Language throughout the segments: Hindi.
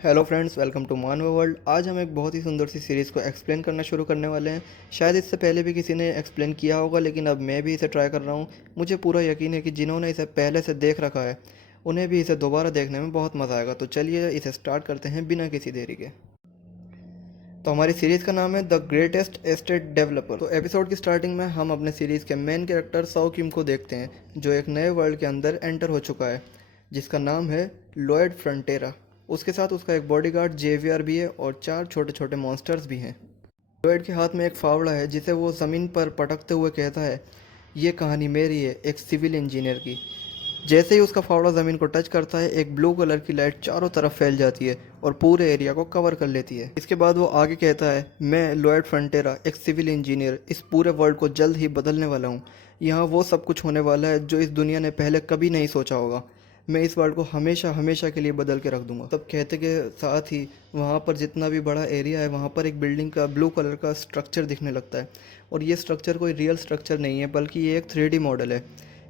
Hello friends, welcome to Manav world. आज हम एक बहुत ही सुंदर सी सीरीज़ को एक्सप्लेन करना शुरू करने वाले हैं। शायद इससे पहले भी किसी ने एक्सप्लेन किया होगा, लेकिन अब मैं भी इसे ट्राई कर रहा हूँ। मुझे पूरा यकीन है कि जिन्होंने इसे पहले से देख रखा है उन्हें भी इसे दोबारा देखने में बहुत मज़ा आएगा। तो चलिए इसे स्टार्ट करते हैं बिना किसी देरी के। तो हमारी सीरीज़ का नाम है द ग्रेटेस्ट एस्टेट डेवलपर। तो एपिसोड की स्टार्टिंग में हम अपने सीरीज़ के मेन कैरेक्टर साओ किम को देखते हैं, जो एक नए वर्ल्ड के अंदर एंटर हो चुका है, जिसका नाम है लॉयड फ्रंटेरा। उसके साथ उसका एक बॉडीगार्ड जेवियर भी है और 4 छोटे छोटे मॉन्स्टर्स भी हैं। लॉयड के हाथ में एक फावड़ा है, जिसे वो ज़मीन पर पटकते हुए कहता है, ये कहानी मेरी है, एक सिविल इंजीनियर की। जैसे ही उसका फावड़ा ज़मीन को टच करता है, एक ब्लू कलर की लाइट चारों तरफ फैल जाती है और पूरे एरिया को कवर कर लेती है। इसके बाद वो आगे कहता है, मैं लॉयड फ्रंटेरा, एक सिविल इंजीनियर, इस पूरे वर्ल्ड को जल्द ही बदलने वाला हूँ। यहाँ वो सब कुछ होने वाला है जो इस दुनिया ने पहले कभी नहीं सोचा होगा। मैं इस वर्ल्ड को हमेशा हमेशा के लिए बदल के रख दूंगा। तब कहते के साथ ही वहाँ पर जितना भी बड़ा एरिया है, वहाँ पर एक बिल्डिंग का ब्लू कलर का स्ट्रक्चर दिखने लगता है। और ये स्ट्रक्चर कोई रियल स्ट्रक्चर नहीं है, बल्कि ये एक 3D मॉडल है।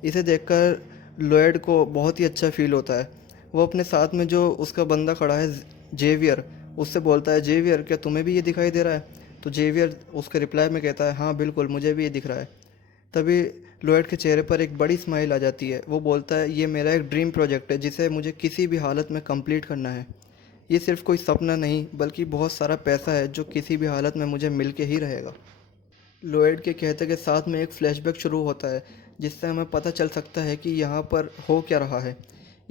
इसे देखकर लॉयड को बहुत ही अच्छा फील होता है। वो अपने साथ में जो उसका बंदा खड़ा है, जेवियर, उससे बोलता है, जेवियर क्या तुम्हें भी ये दिखाई दे रहा है? तो जेवियर उसके रिप्लाई में कहता है, हाँ बिल्कुल, मुझे भी ये दिख रहा है। तभी लॉयड के चेहरे पर एक बड़ी स्माइल आ जाती है। वो बोलता है, ये मेरा एक ड्रीम प्रोजेक्ट है जिसे मुझे किसी भी हालत में कंप्लीट करना है। ये सिर्फ कोई सपना नहीं, बल्कि बहुत सारा पैसा है जो किसी भी हालत में मुझे मिल के ही रहेगा। लॉयड के कहते के साथ में एक फ्लैशबैक शुरू होता है, जिससे हमें पता चल सकता है कि यहाँ पर हो क्या रहा है।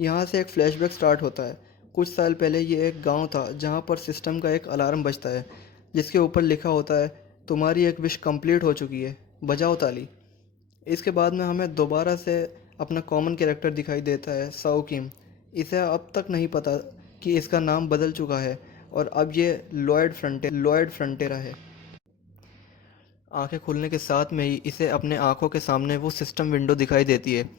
यहाँ से एक फ्लैशबैक स्टार्ट होता है। कुछ साल पहले ये एक गांव था जहाँ पर सिस्टम का एक अलार्म बजता है, जिसके ऊपर लिखा होता है, तुम्हारी एक विश कंप्लीट हो चुकी है, बजाओ ताली। इसके बाद में हमें दोबारा से अपना कॉमन कैरेक्टर दिखाई देता है, साओ किम। इसे अब तक नहीं पता कि इसका नाम बदल चुका है और अब ये लॉयड फ्रंटेरा है। आंखें खुलने के साथ में ही इसे अपने आंखों के सामने वो सिस्टम विंडो दिखाई देती है।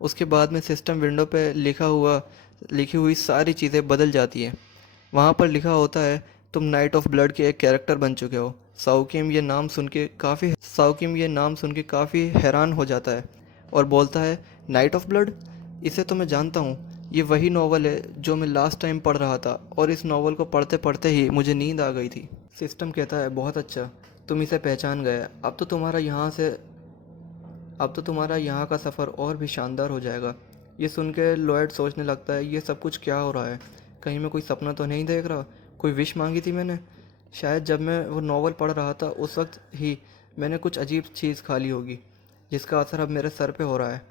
उसके बाद में सिस्टम विंडो पे लिखी हुई सारी चीज़ें बदल जाती हैं। वहाँ पर लिखा होता है, तुम नाइट ऑफ ब्लड के एक कैरेक्टर बन चुके हो। साउकिम ये नाम सुन के काफ़ी हैरान हो जाता है और बोलता है, नाइट ऑफ ब्लड, इसे तो मैं जानता हूँ। ये वही नॉवल है जो मैं लास्ट टाइम पढ़ रहा था और इस नॉवल को पढ़ते पढ़ते ही मुझे नींद आ गई थी। सिस्टम कहता है, बहुत अच्छा, तुम इसे पहचान गए। अब तो तुम्हारा यहाँ का सफ़र और भी शानदार हो जाएगा। ये सुन के लॉयड सोचने लगता है, ये सब कुछ क्या हो रहा है? कहीं मैं कोई सपना तो नहीं देख रहा? कोई विश मांगी थी मैंने? शायद जब मैं वो नॉवल पढ़ रहा था उस वक्त ही मैंने कुछ अजीब चीज़ खा ली होगी, जिसका असर अब मेरे सर पे हो रहा है।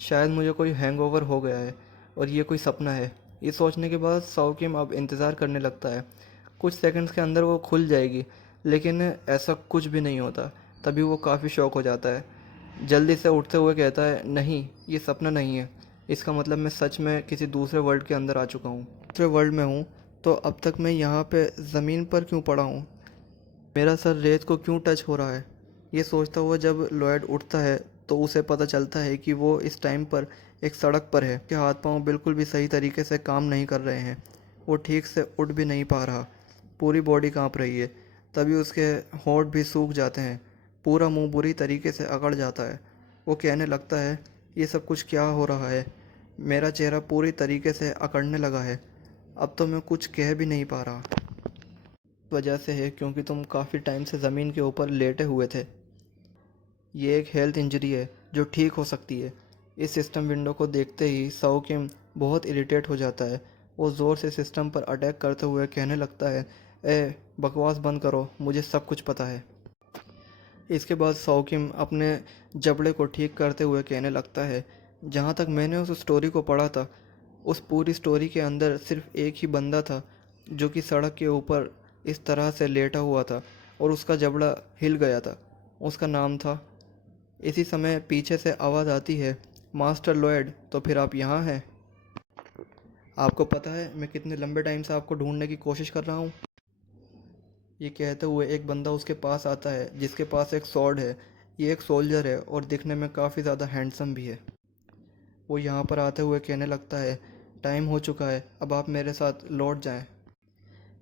शायद मुझे कोई हैंगओवर हो गया है और ये कोई सपना है। ये सोचने के बाद साउकिम अब इंतज़ार करने लगता है। कुछ सेकंड्स के अंदर वो खुल जाएगी, लेकिन ऐसा कुछ भी नहीं होता। तभी वो काफ़ी शॉक हो जाता है। जल्दी से उठते हुए कहता है, नहीं, ये सपना नहीं है। इसका मतलब मैं सच में किसी दूसरे वर्ल्ड के अंदर आ चुका हूँ। दूसरे वर्ल्ड में हूँ, तो अब तक मैं यहाँ पे ज़मीन पर क्यों पड़ा हूँ? मेरा सर रेत को क्यों टच हो रहा है? ये सोचता हुआ जब लॉयड उठता है, तो उसे पता चलता है कि वो इस टाइम पर एक सड़क पर है। उसके हाथ पांव बिल्कुल भी सही तरीके से काम नहीं कर रहे हैं। वो ठीक से उठ भी नहीं पा रहा। पूरी बॉडी कांप रही है। तभी उसके होंठ भी सूख जाते हैं। पूरा मुंह बुरी तरीके से अकड़ जाता है। वो कहने लगता है, ये सब कुछ क्या हो रहा है? मेरा चेहरा पूरी तरीके से अकड़ने लगा है। अब तो मैं कुछ कह भी नहीं पा रहा। वजह से है क्योंकि तुम काफ़ी टाइम से ज़मीन के ऊपर लेटे हुए थे। ये एक हेल्थ इंजरी है जो ठीक हो सकती है। इस सिस्टम विंडो को देखते ही साओकिम बहुत इरिटेट हो जाता है। वो ज़ोर से सिस्टम पर अटैक करते हुए कहने लगता है, ए बकवास बंद करो, मुझे सब कुछ पता है। इसके बाद साओकिम अपने जबड़े को ठीक करते हुए कहने लगता है, जहाँ तक मैंने उस स्टोरी को पढ़ा था, उस पूरी स्टोरी के अंदर सिर्फ एक ही बंदा था जो कि सड़क के ऊपर इस तरह से लेटा हुआ था और उसका जबड़ा हिल गया था। उसका नाम था। इसी समय पीछे से आवाज़ आती है, मास्टर लॉयड, तो फिर आप यहाँ हैं? आपको पता है मैं कितने लंबे टाइम से आपको ढूंढने की कोशिश कर रहा हूँ? ये कहते हुए एक बंदा उसके पास आता है जिसके पास एक स्वॉर्ड है। ये एक सोल्जर है और दिखने में काफ़ी ज़्यादा हैंडसम भी है। वो यहाँ पर आते हुए कहने लगता है, टाइम हो चुका है, अब आप मेरे साथ लौट जाएं।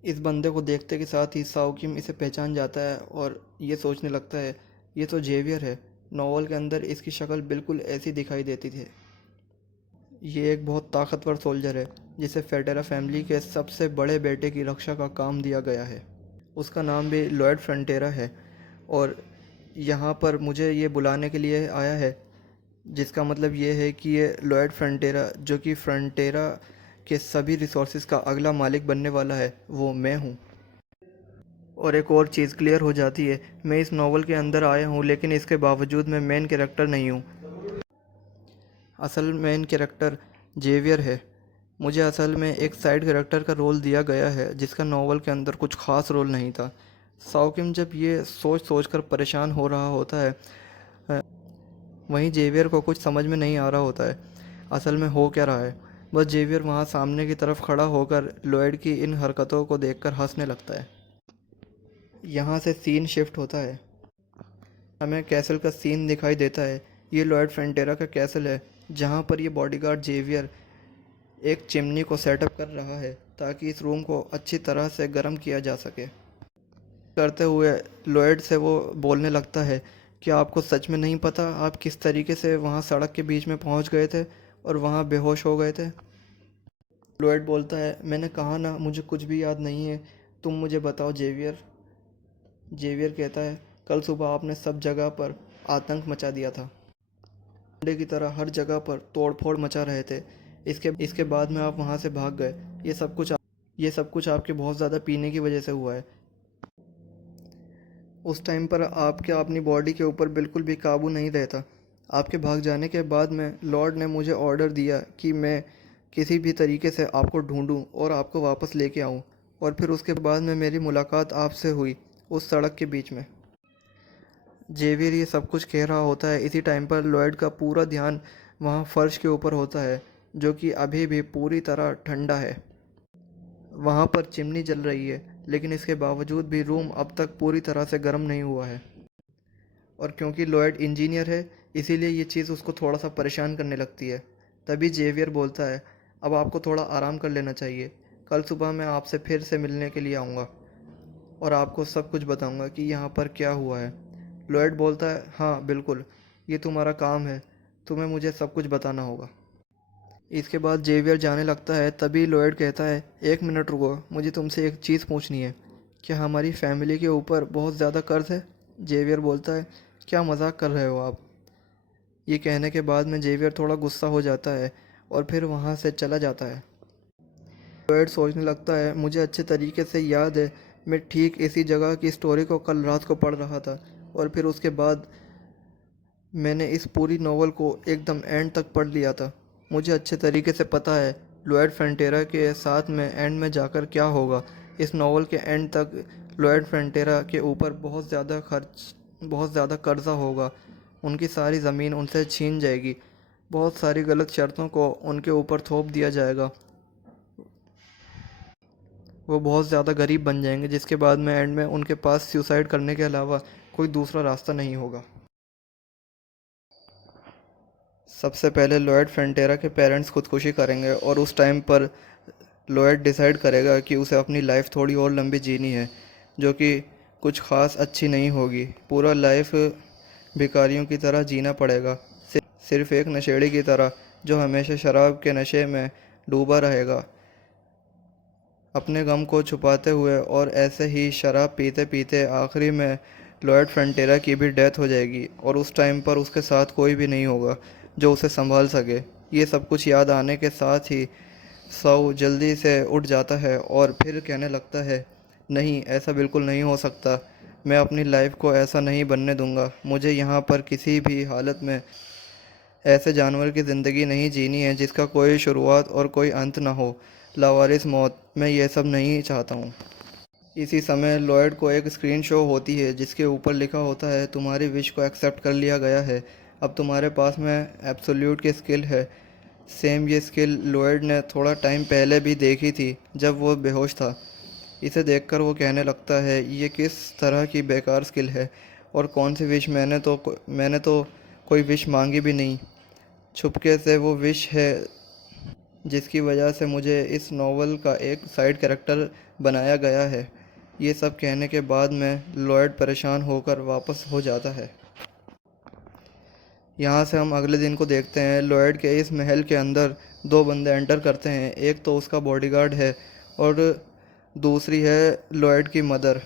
इस बंदे को देखते के साथ ही साओकिम इसे पहचान जाता है और ये सोचने लगता है, ये तो जेवियर है। नॉवल के अंदर इसकी शक्ल बिल्कुल ऐसी दिखाई देती थी। ये एक बहुत ताकतवर सोल्जर है जिसे फेडेरा फैमिली के सबसे बड़े बेटे की रक्षा का काम दिया गया है। उसका नाम भी लॉयड फ्रंटेरा है और यहाँ पर मुझे ये बुलाने के लिए आया है, जिसका मतलब ये है कि ये लॉयड फ्रंटेरा, जो कि फ्रंटेरा के सभी रिसोर्सेज का अगला मालिक बनने वाला है, वो मैं हूँ। और एक और चीज़ क्लियर हो जाती है, मैं इस नावल के अंदर आया हूँ लेकिन इसके बावजूद मैं मेन कैरेक्टर नहीं हूँ। असल मेन कैरेक्टर जेवियर है। मुझे असल में एक साइड कैरेक्टर का रोल दिया गया है जिसका नावल के अंदर कुछ ख़ास रोल नहीं था। साउकिम जब ये सोच सोच कर परेशान हो रहा होता है, अ, वहीं जेवियर को कुछ समझ में नहीं आ रहा होता है असल में हो क्या रहा है। बस जेवियर वहाँ सामने की तरफ खड़ा होकर लॉयड की इन हरकतों को देखकर हंसने लगता है। यहाँ से सीन शिफ्ट होता है, हमें कैसल का सीन दिखाई देता है। ये लॉयड फ्रंटेरा का कैसल है जहाँ पर ये बॉडीगार्ड जेवियर एक चिमनी को सेटअप कर रहा है ताकि इस रूम को अच्छी तरह से गर्म किया जा सके। करते हुए लॉयड से वो बोलने लगता है कि आपको सच में नहीं पता आप किस तरीके से वहाँ सड़क के बीच में पहुँच गए थे और वहाँ बेहोश हो गए थे। लॉयड बोलता है, मैंने कहा ना मुझे कुछ भी याद नहीं है, तुम मुझे बताओ जेवियर। जेवियर कहता है, कल सुबह आपने सब जगह पर आतंक मचा दिया था, गुंडे की तरह हर जगह पर तोड़फोड़ मचा रहे थे। इसके बाद में आप वहाँ से भाग गए। ये सब कुछ आपके बहुत ज़्यादा पीने की वजह से हुआ है। उस टाइम पर आपके अपनी बॉडी के ऊपर बिल्कुल भी काबू नहीं रहता। आपके भाग जाने के बाद में लॉर्ड ने मुझे ऑर्डर दिया कि मैं किसी भी तरीके से आपको ढूंढूं और आपको वापस लेके आऊं, और फिर उसके बाद में मेरी मुलाकात आपसे हुई उस सड़क के बीच में। जेवियर ये सब कुछ कह रहा होता है, इसी टाइम पर लॉयड का पूरा ध्यान वहाँ फर्श के ऊपर होता है जो कि अभी भी पूरी तरह ठंडा है। वहाँ पर चिमनी जल रही है लेकिन इसके बावजूद भी रूम अब तक पूरी तरह से गर्म नहीं हुआ है। और क्योंकि लॉयड इंजीनियर है इसीलिए ये चीज़ उसको थोड़ा सा परेशान करने लगती है। तभी जेवियर बोलता है, अब आपको थोड़ा आराम कर लेना चाहिए। कल सुबह मैं आपसे फिर से मिलने के लिए आऊँगा और आपको सब कुछ बताऊँगा कि यहाँ पर क्या हुआ है। लॉयड बोलता है, हाँ बिल्कुल, ये तुम्हारा काम है, तुम्हें मुझे सब कुछ बताना होगा। इसके बाद जेवियर जाने लगता है, तभी लॉयड कहता है, एक मिनट रुको, मुझे तुमसे एक चीज़ पूछनी है। क्या हमारी फैमिली के ऊपर बहुत ज़्यादा कर्ज है? जेवियर बोलता है, क्या मजाक कर रहे हो आप? ये कहने के बाद में जेवियर थोड़ा गुस्सा हो जाता है और फिर वहाँ से चला जाता है। लॉयड सोचने लगता है, मुझे अच्छे तरीके से याद है, मैं ठीक इसी जगह की स्टोरी को कल रात को पढ़ रहा था और फिर उसके बाद मैंने इस पूरी नॉवल को एकदम एंड तक पढ़ लिया था। मुझे अच्छे तरीके से पता है लॉयड फ्रंटेरा के साथ में एंड में जाकर क्या होगा। इस नॉवल के एंड तक लॉयड फ्रंटेरा के ऊपर बहुत ज़्यादा कर्जा होगा। उनकी सारी ज़मीन उनसे छीन जाएगी। बहुत सारी गलत शर्तों को उनके ऊपर थोप दिया जाएगा। वो बहुत ज़्यादा गरीब बन जाएंगे जिसके बाद में एंड में उनके पास सुसाइड करने के अलावा कोई दूसरा रास्ता नहीं होगा। सबसे पहले लॉयड फ्रंटेरा के पेरेंट्स खुदकुशी करेंगे और उस टाइम पर लॉयड डिसाइड करेगा कि उसे अपनी लाइफ थोड़ी और लंबी जीनी है, जो कि कुछ ख़ास अच्छी नहीं होगी। पूरा लाइफ भिखारियों की तरह जीना पड़ेगा, सिर्फ एक नशेड़ी की तरह जो हमेशा शराब के नशे में डूबा रहेगा, अपने गम को छुपाते हुए। और ऐसे ही शराब पीते पीते आखिरी में लॉयड फ्रंटेरा की भी डेथ हो जाएगी और उस टाइम पर उसके साथ कोई भी नहीं होगा जो उसे संभाल सके। ये सब कुछ याद आने के साथ ही सौ जल्दी से उठ जाता है और फिर कहने लगता है, नहीं ऐसा बिल्कुल नहीं हो सकता, मैं अपनी लाइफ को ऐसा नहीं बनने दूंगा। मुझे यहाँ पर किसी भी हालत में ऐसे जानवर की ज़िंदगी नहीं जीनी है जिसका कोई शुरुआत और कोई अंत ना हो। लावारिस मौत, मैं ये सब नहीं चाहता हूँ। इसी समय लॉयड को एक स्क्रीन शो होती है जिसके ऊपर लिखा होता है, तुम्हारी विश को एक्सेप्ट कर लिया गया है, अब तुम्हारे पास में एब्सोल्यूट की स्किल है। सेम ये स्किल लॉयड ने थोड़ा टाइम पहले भी देखी थी जब वो बेहोश था। इसे देखकर वो कहने लगता है, ये किस तरह की बेकार स्किल है और कौन सी विश, मैंने तो कोई विश मांगी भी नहीं। छुपके से वो विश है जिसकी वजह से मुझे इस नॉवल का एक साइड कैरेक्टर बनाया गया है। ये सब कहने के बाद में लॉयड परेशान होकर वापस हो जाता है। यहाँ से हम अगले दिन को देखते हैं। लॉयड के इस महल के अंदर दो बंदे एंटर करते हैं। एक तो उसका बॉडीगार्ड है और दूसरी है लॉयड की मदर।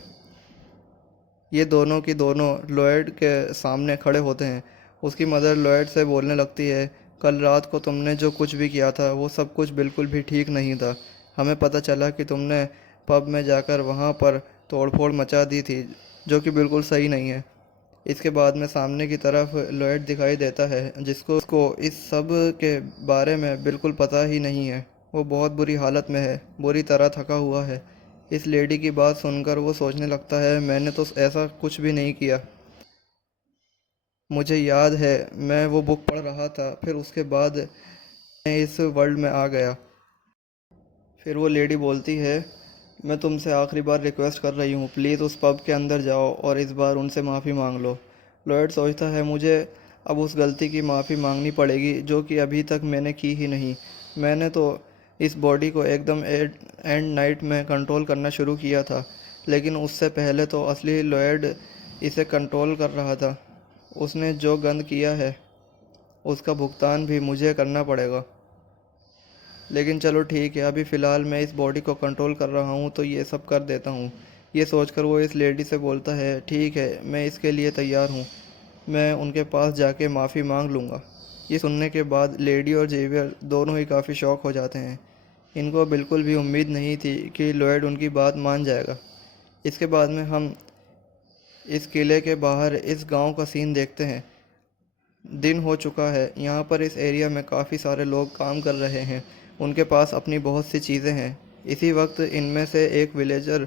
ये दोनों की दोनों लॉयड के सामने खड़े होते हैं। उसकी मदर लॉयड से बोलने लगती है, कल रात को तुमने जो कुछ भी किया था वो सब कुछ बिल्कुल भी ठीक नहीं था। हमें पता चला कि तुमने पब में जाकर वहाँ पर तोड़फोड़ मचा दी थी, जो कि बिल्कुल सही नहीं है। इसके बाद में सामने की तरफ लॉयड दिखाई देता है, जिसको उसको इस सब के बारे में बिल्कुल पता ही नहीं है। वो बहुत बुरी हालत में है, बुरी तरह थका हुआ है। इस लेडी की बात सुनकर वो सोचने लगता है, मैंने तो ऐसा कुछ भी नहीं किया। मुझे याद है मैं वो बुक पढ़ रहा था, फिर उसके बाद मैं इस वर्ल्ड में आ गया। फिर वो लेडी बोलती है, मैं तुमसे आखिरी बार रिक्वेस्ट कर रही हूँ, प्लीज़ उस पब के अंदर जाओ और इस बार उनसे माफ़ी मांग लो। लॉयड सोचता है, मुझे अब उस गलती की माफ़ी मांगनी पड़ेगी जो कि अभी तक मैंने की ही नहीं। मैंने तो इस बॉडी को एकदम एंड नाइट में कंट्रोल करना शुरू किया था, लेकिन उससे पहले तो असली लॉयड इसे कंट्रोल कर रहा था। उसने जो गंद किया है उसका भुगतान भी मुझे करना पड़ेगा। लेकिन चलो ठीक है, अभी फ़िलहाल मैं इस बॉडी को कंट्रोल कर रहा हूँ तो ये सब कर देता हूँ। ये सोचकर वो इस लेडी से बोलता है, ठीक है, मैं इसके लिए तैयार हूँ। मैं उनके पास जाके माफ़ी मांग लूँगा। ये सुनने के बाद लेडी और जेवियर दोनों ही काफ़ी शॉक हो जाते हैं। इनको बिल्कुल भी उम्मीद नहीं थी कि लॉयड उनकी बात मान जाएगा। इसके बाद में हम इस किले के बाहर इस गांव का सीन देखते हैं। दिन हो चुका है। यहाँ पर इस एरिया में काफ़ी सारे लोग काम कर रहे हैं। उनके पास अपनी बहुत सी चीज़ें हैं। इसी वक्त इनमें से एक विलेजर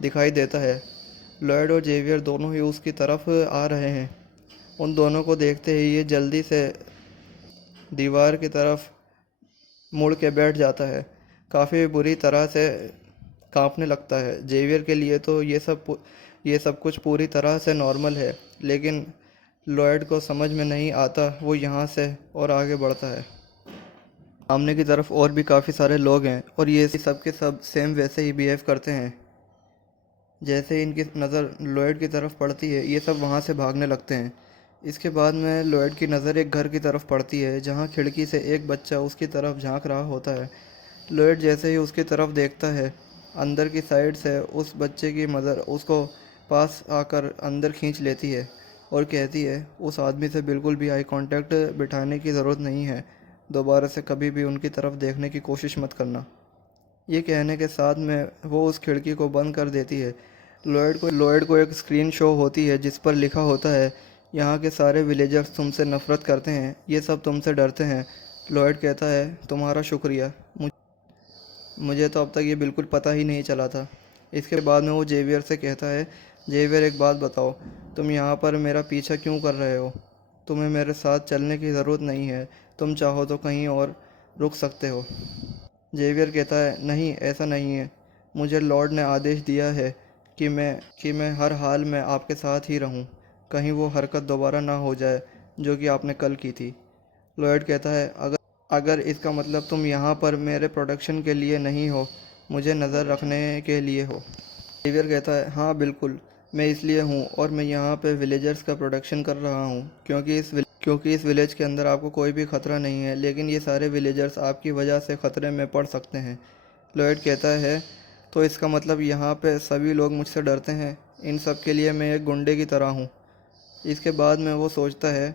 दिखाई देता है। लॉयड और जेवियर दोनों ही उसकी तरफ आ रहे हैं। उन दोनों को देखते ही ये जल्दी से दीवार की तरफ मुड़ के बैठ जाता है। काफ़ी बुरी तरह से कांपने लगता है। जेवियर के लिए तो ये सब कुछ पूरी तरह से नॉर्मल है, लेकिन लॉयड को समझ में नहीं आता। वो यहाँ से और आगे बढ़ता है। सामने की तरफ और भी काफ़ी सारे लोग हैं और ये सब के सब सेम वैसे ही बिहेव करते हैं। जैसे ही इनकी नज़र लॉयड की तरफ पड़ती है, ये सब वहाँ से भागने लगते हैं। इसके बाद में लॉयड की नज़र एक घर की तरफ पड़ती है, जहाँ खिड़की से एक बच्चा उसकी तरफ झांक रहा होता है। लॉयड जैसे ही उसकी तरफ देखता है, अंदर की साइड से उस बच्चे की मदर उसको पास आकर अंदर खींच लेती है और कहती है, उस आदमी से बिल्कुल भी आई कांटेक्ट बिठाने की ज़रूरत नहीं है। दोबारा से कभी भी उनकी तरफ देखने की कोशिश मत करना। ये कहने के साथ में वो उस खिड़की को बंद कर देती है। लॉयड को एक स्क्रीन शो होती है जिस पर लिखा होता है, यहाँ के सारे विलेजर्स तुमसे नफ़रत करते हैं, ये सब तुमसे डरते हैं। लॉयड कहता है, तुम्हारा शुक्रिया, मुझे तो अब तक ये बिल्कुल पता ही नहीं चला था। इसके बाद में वो जेवियर से कहता है, जेवियर एक बात बताओ, तुम यहाँ पर मेरा पीछा क्यों कर रहे हो? तुम्हें मेरे साथ चलने की ज़रूरत नहीं है, तुम चाहो तो कहीं और रुक सकते हो। जेवियर कहता है, नहीं, ऐसा नहीं है। मुझे लॉर्ड ने आदेश दिया है कि मैं हर हाल में आपके साथ ही रहूं। कहीं वो हरकत दोबारा ना हो जाए जो कि आपने कल की थी। लॉयड कहता है, अगर अगर इसका मतलब तुम यहाँ पर मेरे प्रोटेक्शन के लिए नहीं हो, मुझे नज़र रखने के लिए हो। जेवियर कहता है, हाँ बिल्कुल, मैं इसलिए हूँ और मैं यहाँ पे विलेजर्स का प्रोटेक्शन कर रहा हूँ क्योंकि इस विलेज के अंदर आपको कोई भी ख़तरा नहीं है, लेकिन ये सारे विलेजर्स आपकी वजह से ख़तरे में पड़ सकते हैं। लॉयड कहता है, तो इसका मतलब यहाँ पे सभी लोग मुझसे डरते हैं, इन सब के लिए मैं एक गुंडे की तरह हूँ। इसके बाद में वो सोचता है,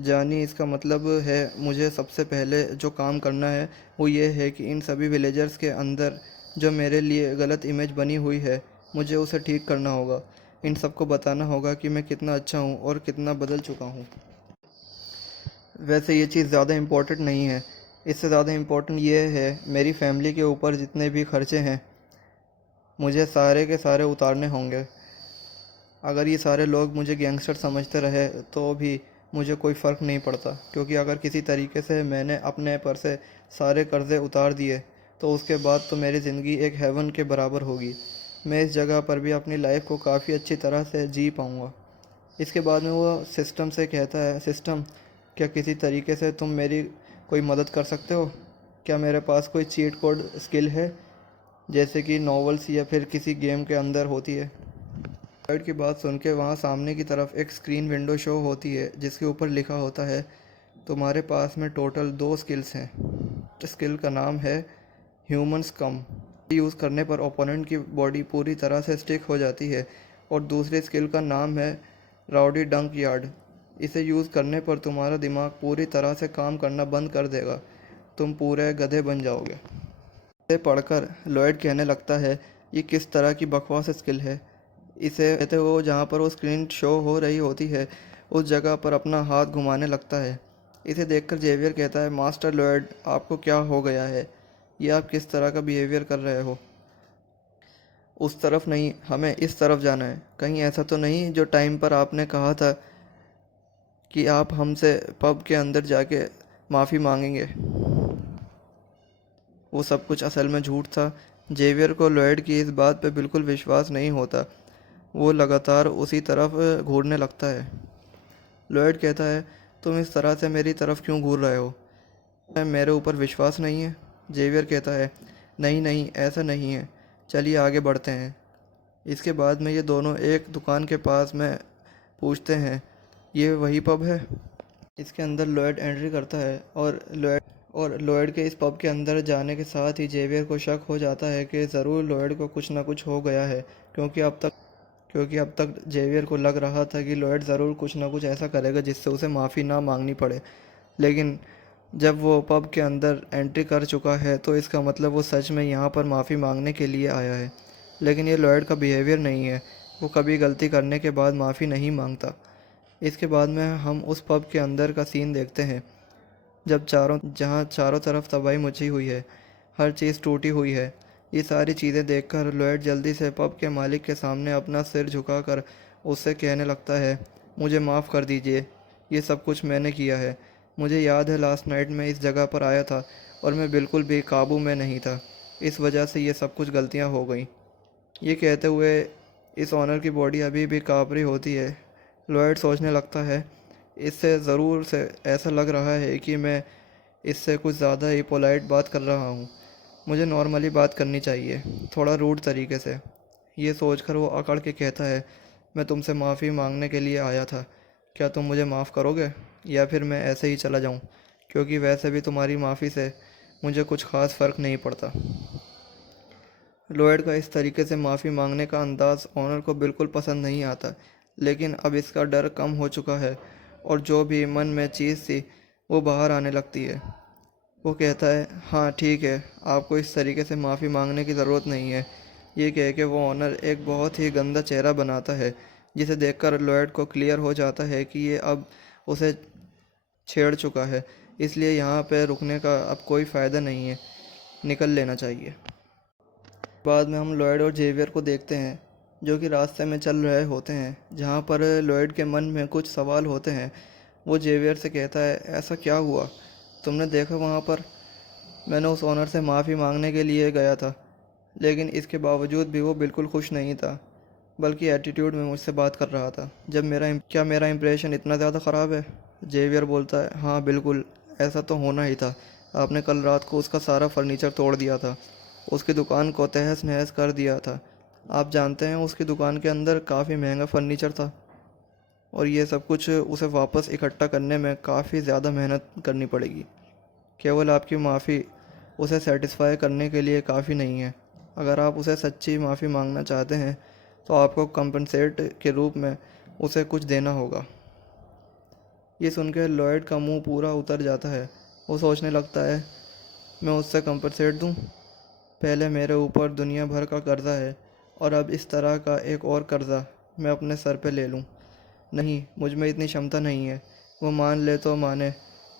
जानी, इसका मतलब है मुझे सबसे पहले जो काम करना है वो ये है कि इन सभी विलेजर्स के अंदर जो मेरे लिए गलत इमेज बनी हुई है, मुझे उसे ठीक करना होगा। इन सबको बताना होगा कि मैं कितना अच्छा हूँ और कितना बदल चुका हूँ। वैसे ये चीज़ ज़्यादा इम्पोर्टेंट नहीं है। इससे ज़्यादा इम्पोर्टेंट ये है, मेरी फैमिली के ऊपर जितने भी खर्चे हैं मुझे सारे के सारे उतारने होंगे। अगर ये सारे लोग मुझे गैंगस्टर समझते रहे तो भी मुझे कोई फ़र्क नहीं पड़ता, क्योंकि अगर किसी तरीके से मैंने अपने पर से सारे कर्ज़े उतार दिए तो उसके बाद तो मेरी ज़िंदगी एक हेवन के बराबर होगी। मैं इस जगह पर भी अपनी लाइफ को काफ़ी अच्छी तरह से जी पाऊँगा। इसके बाद में वो सिस्टम से कहता है, सिस्टम, क्या किसी तरीके से तुम मेरी कोई मदद कर सकते हो? क्या मेरे पास कोई चीट कोड स्किल है, जैसे कि नॉवेल्स या फिर किसी गेम के अंदर होती है? लॉयड की बात सुन के वहाँ सामने की तरफ एक स्क्रीन विंडो शो होती है जिसके ऊपर लिखा होता है तुम्हारे पास में टोटल 2 स्किल्स हैं। स्किल का नाम है ह्यूमंस कम। यूज़ करने पर ओपोनेंट की बॉडी पूरी तरह से स्टिक हो जाती है। और दूसरे स्किल का नाम है राउडी डंक यार्ड। इसे यूज़ करने पर तुम्हारा दिमाग पूरी तरह से काम करना बंद कर देगा। तुम पूरे गधे बन जाओगे। इसे पढ़कर लॉयड कहने लगता है ये किस तरह की बकवास स्किल है। इसे कहते वो जहाँ पर वो स्क्रीन शो हो रही होती है उस जगह पर अपना हाथ घुमाने लगता है। इसे देखकर जेवियर कहता है मास्टर लॉयड आपको क्या हो गया है, ये आप किस तरह का बिहेवियर कर रहे हो। उस तरफ नहीं, हमें इस तरफ जाना है। कहीं ऐसा तो नहीं जो टाइम पर आपने कहा था कि आप हमसे पब के अंदर जाके माफ़ी मांगेंगे, वो सब कुछ असल में झूठ था। जेवियर को लॉयड की इस बात पे बिल्कुल विश्वास नहीं होता। वो लगातार उसी तरफ घूरने लगता है। लॉयड कहता है तुम इस तरह से मेरी तरफ क्यों घूर रहे हो, मेरे ऊपर विश्वास नहीं है। जेवियर कहता है नहीं नहीं ऐसा नहीं है, चलिए आगे बढ़ते हैं। इसके बाद में ये दोनों एक दुकान के पास में पूछते हैं ये वही पब है। इसके अंदर लॉयड एंट्री करता है और लॉयड के इस पब के अंदर जाने के साथ ही जेवियर को शक हो जाता है कि ज़रूर लॉयड को कुछ ना कुछ हो गया है। क्योंकि अब तक जेवियर को लग रहा था कि लॉयड ज़रूर कुछ ना कुछ ऐसा करेगा जिससे उसे माफ़ी ना मांगनी पड़े। लेकिन जब वो पब के अंदर एंट्री कर चुका है तो इसका मतलब वो सच में यहाँ पर माफ़ी मांगने के लिए आया है। लेकिन ये लॉयड का बिहेवियर नहीं है, वो कभी गलती करने के बाद माफ़ी नहीं मांगता। इसके बाद में हम उस पब के अंदर का सीन देखते हैं जहाँ चारों तरफ तबाही मची हुई है, हर चीज़ टूटी हुई है। ये सारी चीज़ें देखकर लॉयड जल्दी से पब के मालिक के सामने अपना सिर झुकाकर उससे कहने लगता है मुझे माफ़ कर दीजिए, ये सब कुछ मैंने किया है। मुझे याद है लास्ट नाइट मैं इस जगह पर आया था और मैं बिल्कुल भी काबू में नहीं था, इस वजह से ये सब कुछ गलतियाँ हो गई। ये कहते हुए इस ऑनर की बॉडी अभी भी काँप रही होती है। लॉयड सोचने लगता है इससे ज़रूर से ऐसा लग रहा है कि मैं इससे कुछ ज़्यादा ही पोलाइट बात कर रहा हूँ। मुझे नॉर्मली बात करनी चाहिए, थोड़ा रूड तरीके से। ये सोचकर वो अकड़ के कहता है मैं तुमसे माफ़ी मांगने के लिए आया था, क्या तुम मुझे माफ़ करोगे या फिर मैं ऐसे ही चला जाऊँ, क्योंकि वैसे भी तुम्हारी माफ़ी से मुझे कुछ ख़ास फ़र्क नहीं पड़ता। लॉयड का इस तरीके से माफ़ी मांगने का अंदाज़ ऑनर को बिल्कुल पसंद नहीं आता, लेकिन अब इसका डर कम हो चुका है और जो भी मन में चीज़ थी वो बाहर आने लगती है। वो कहता है हाँ ठीक है, आपको इस तरीके से माफ़ी मांगने की ज़रूरत नहीं है। ये कह के वो ऑनर एक बहुत ही गंदा चेहरा बनाता है, जिसे देखकर लॉयड को क्लियर हो जाता है कि ये अब उसे छेड़ चुका है, इसलिए यहाँ पे रुकने का अब कोई फ़ायदा नहीं है, निकल लेना चाहिए। बाद में हम लॉयड और जेवियर को देखते हैं जो कि रास्ते में चल रहे होते हैं। जहाँ पर लॉयड के मन में कुछ सवाल होते हैं। वो जेवियर से कहता है ऐसा क्या हुआ, तुमने देखा वहाँ पर मैंने उस ऑनर से माफ़ी मांगने के लिए गया था, लेकिन इसके बावजूद भी वो बिल्कुल खुश नहीं था, बल्कि एटीट्यूड में मुझसे बात कर रहा था। क्या मेरा इंप्रेशन इतना ज़्यादा ख़राब है? जेवियर बोलता है हाँ बिल्कुल, ऐसा तो होना ही था। आपने कल रात को उसका सारा फर्नीचर तोड़ दिया था, उसकी दुकान को तहस नहस कर दिया था। आप जानते हैं उसकी दुकान के अंदर काफ़ी महंगा फर्नीचर था और ये सब कुछ उसे वापस इकट्ठा करने में काफ़ी ज़्यादा मेहनत करनी पड़ेगी। केवल आपकी माफ़ी उसे सेटिस्फाई करने के लिए काफ़ी नहीं है। अगर आप उसे सच्ची माफ़ी मांगना चाहते हैं तो आपको कंपनसेट के रूप में उसे कुछ देना होगा। ये सुनकर लॉयड का मुंह पूरा उतर जाता है। वो सोचने लगता है मैं उससे कंपनसेट दूं? पहले मेरे ऊपर दुनिया भर का कर्ज़ा है और अब इस तरह का एक और कर्ज़ा मैं अपने सर पे ले लूं? नहीं, मुझ में इतनी क्षमता नहीं है। वो मान ले तो माने,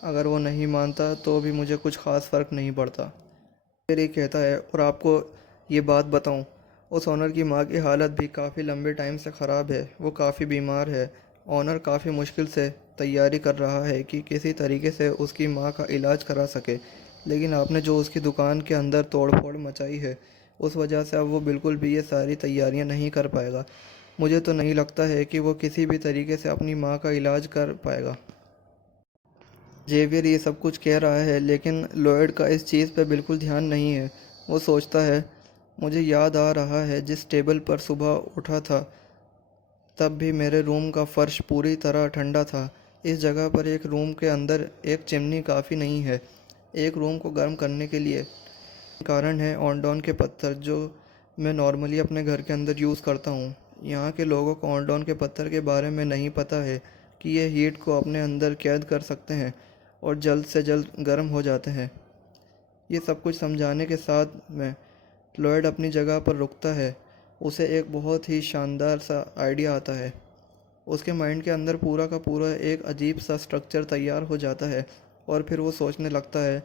अगर वो नहीं मानता तो भी मुझे कुछ ख़ास फ़र्क नहीं पड़ता। फिर ये कहता है और आपको ये बात बताऊं, उस ऑनर की माँ की हालत भी काफ़ी लंबे टाइम से ख़राब है, वो काफ़ी बीमार है। ऑनर काफ़ी मुश्किल से तैयारी कर रहा है कि किसी तरीके से उसकी माँ का इलाज करा सके, लेकिन आपने जो उसकी दुकान के अंदर तोड़ फोड़ मचाई है उस वजह से अब वो बिल्कुल भी ये सारी तैयारियां नहीं कर पाएगा। मुझे तो नहीं लगता है कि वो किसी भी तरीके से अपनी माँ का इलाज कर पाएगा। जेवियर ये सब कुछ कह रहा है लेकिन लॉयड का इस चीज़ पे बिल्कुल ध्यान नहीं है। वो सोचता है मुझे याद आ रहा है जिस टेबल पर सुबह उठा था तब भी मेरे रूम का फर्श पूरी तरह ठंडा था। इस जगह पर एक रूम के अंदर एक चिमनी काफ़ी नहीं है। एक रूम को गर्म करने के लिए कारण है ऑनडोन के पत्थर जो मैं नॉर्मली अपने घर के अंदर यूज़ करता हूँ। यहाँ के लोगों को ऑनडोन के पत्थर के बारे में नहीं पता है कि ये हीट को अपने अंदर कैद कर सकते हैं और जल्द से जल्द गर्म हो जाते हैं। ये सब कुछ समझाने के साथ में लॉयड अपनी जगह पर रुकता है। उसे एक बहुत ही शानदार सा आइडिया आता है। उसके माइंड के अंदर पूरा का पूरा एक अजीब सा स्ट्रक्चर तैयार हो जाता है और फिर वो सोचने लगता है,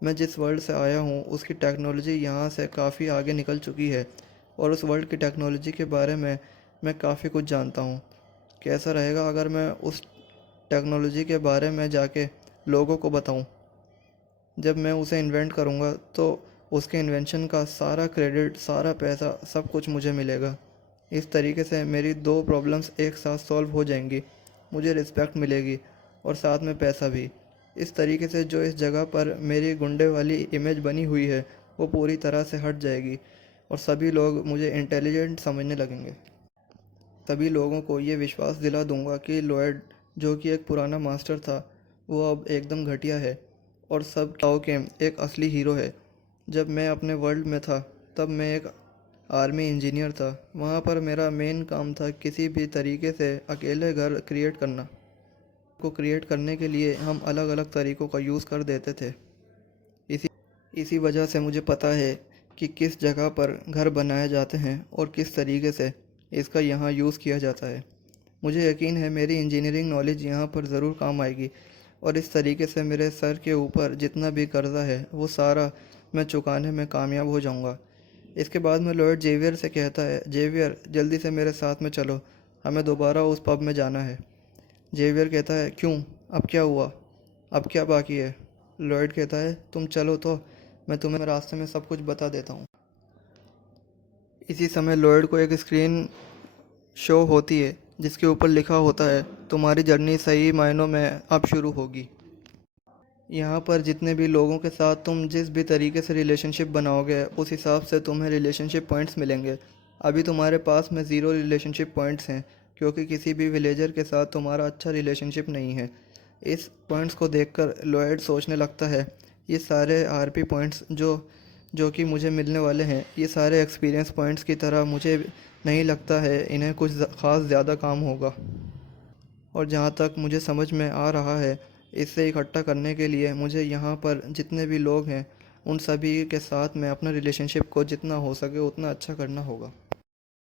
मैं जिस वर्ल्ड से आया हूँ उसकी टेक्नोलॉजी यहाँ से काफ़ी आगे निकल चुकी है और उस वर्ल्ड की टेक्नोलॉजी के बारे में मैं काफ़ी कुछ जानता हूँ। कैसा रहेगा अगर मैं उस टेक्नोलॉजी के बारे में जाके लोगों को बताऊँ। जब मैं उसे इन्वेंट करूँगा तो उसके इन्वेंशन का सारा क्रेडिट, सारा पैसा, सब कुछ मुझे मिलेगा। इस तरीके से मेरी दो प्रॉब्लम्स एक साथ सॉल्व हो जाएंगी। मुझे रिस्पेक्ट मिलेगी और साथ में पैसा भी। इस तरीके से जो इस जगह पर मेरी गुंडे वाली इमेज बनी हुई है वो पूरी तरह से हट जाएगी और सभी लोग मुझे इंटेलिजेंट समझने लगेंगे। सभी लोगों को ये विश्वास दिला दूंगा कि लॉयड, जो कि एक पुराना मास्टर था, वो अब एकदम घटिया है और सब टाओ के एक असली हीरो है। जब मैं अपने वर्ल्ड में था तब मैं एक आर्मी इंजीनियर था। वहाँ पर मेरा मेन काम था किसी भी तरीके से अकेले घर क्रिएट करना। को क्रिएट करने के लिए हम अलग अलग तरीक़ों का यूज़ कर देते थे। इसी इसी वजह से मुझे पता है कि किस जगह पर घर बनाए जाते हैं और किस तरीके से इसका यहाँ यूज़ किया जाता है। मुझे यकीन है मेरी इंजीनियरिंग नॉलेज यहाँ पर ज़रूर काम आएगी और इस तरीके से मेरे सर के ऊपर जितना भी कर्ज़ा है वो सारा मैं चुकाने में कामयाब हो जाऊँगा। इसके बाद में लॉयड जेवियर से कहता है, जेवियर जल्दी से मेरे साथ में चलो, हमें दोबारा उस पब में जाना है। जेवियर कहता है, क्यों, अब क्या हुआ, अब क्या बाकी है? लॉयड कहता है, तुम चलो तो मैं तुम्हें रास्ते में सब कुछ बता देता हूँ। इसी समय लॉयड को एक स्क्रीन शो होती है जिसके ऊपर लिखा होता है, तुम्हारी जर्नी सही मायनों में अब शुरू होगी। यहाँ पर जितने भी लोगों के साथ तुम जिस भी तरीके से रिलेशनशिप बनाओगे उस हिसाब से तुम्हें रिलेशनशिप पॉइंट्स मिलेंगे। अभी तुम्हारे पास में ज़ीरो रिलेशनशिप पॉइंट्स हैं क्योंकि किसी भी विलेजर के साथ तुम्हारा अच्छा रिलेशनशिप नहीं है। इस पॉइंट्स को देखकर लॉयड सोचने लगता है, ये सारे आरपी पॉइंट्स जो कि मुझे मिलने वाले हैं, ये सारे एक्सपीरियंस पॉइंट्स की तरह मुझे नहीं लगता है इन्हें कुछ ख़ास ज़्यादा काम होगा। और जहाँ तक मुझे समझ में आ रहा है, इसे इकट्ठा करने के लिए मुझे यहाँ पर जितने भी लोग हैं उन सभी के साथ में अपना रिलेशनशिप को जितना हो सके उतना अच्छा करना होगा।